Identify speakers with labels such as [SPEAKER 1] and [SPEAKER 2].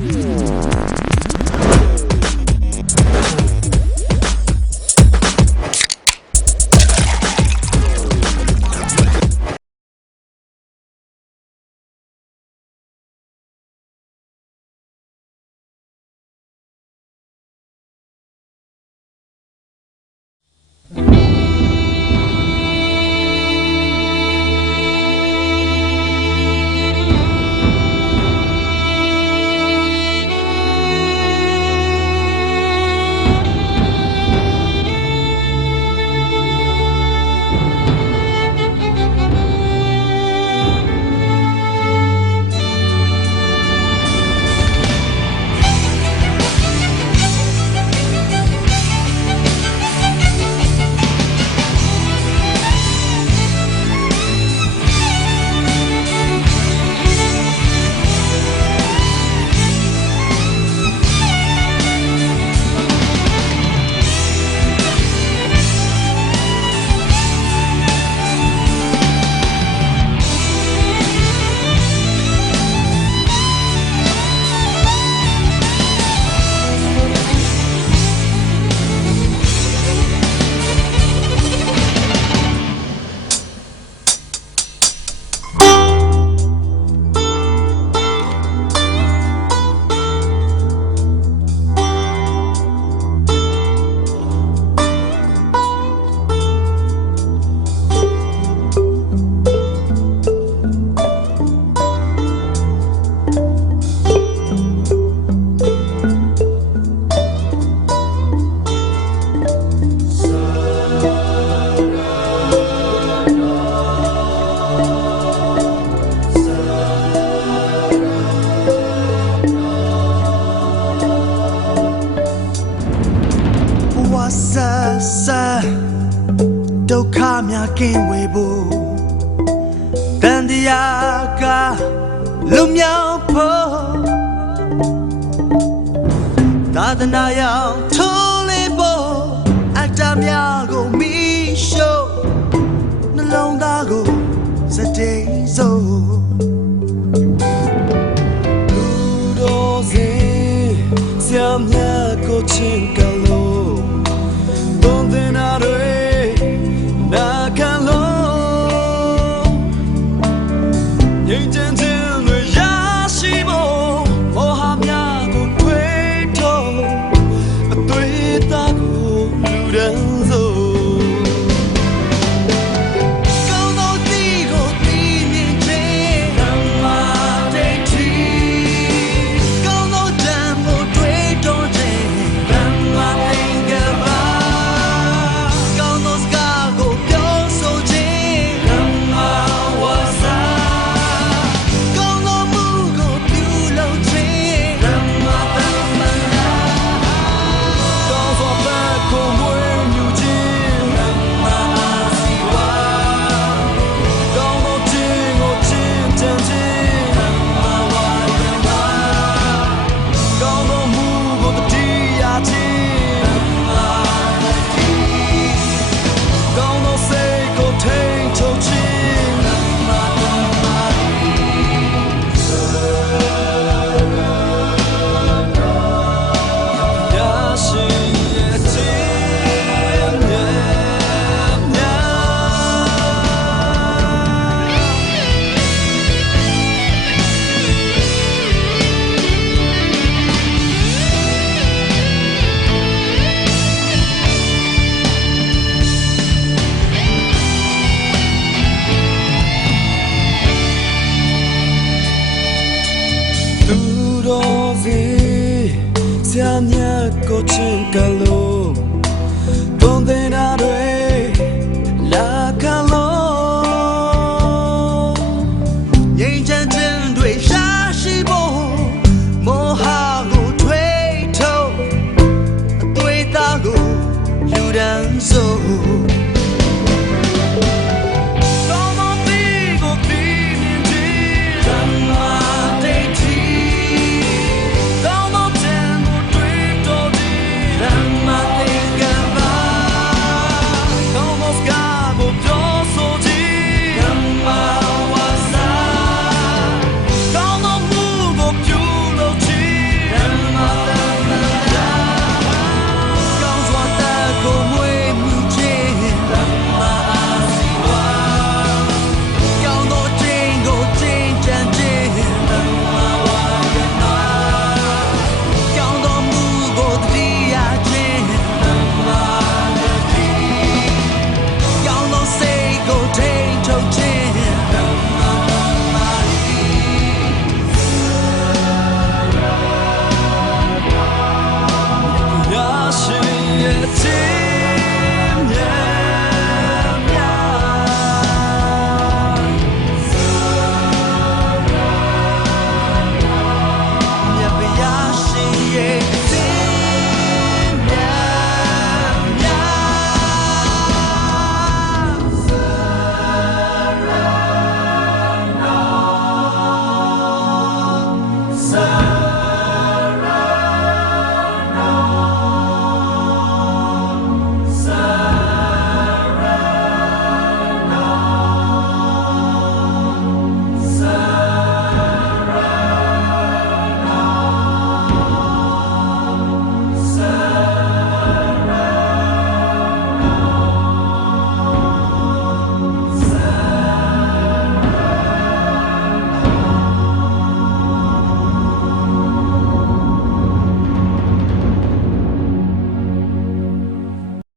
[SPEAKER 1] Mm-hmm. ဆာဒုက္ခများကင်းဝေဖို့တန်တရားကလူမြောက်ဖို့သာသနာရောင်ထိုးလေးဖို့အတ္တများကိုမီရှို့နှလုံးသားကိုစတေးစို့လူတော်စေဆရာမြတ်ကိုချင်းက 一见。不知甘露。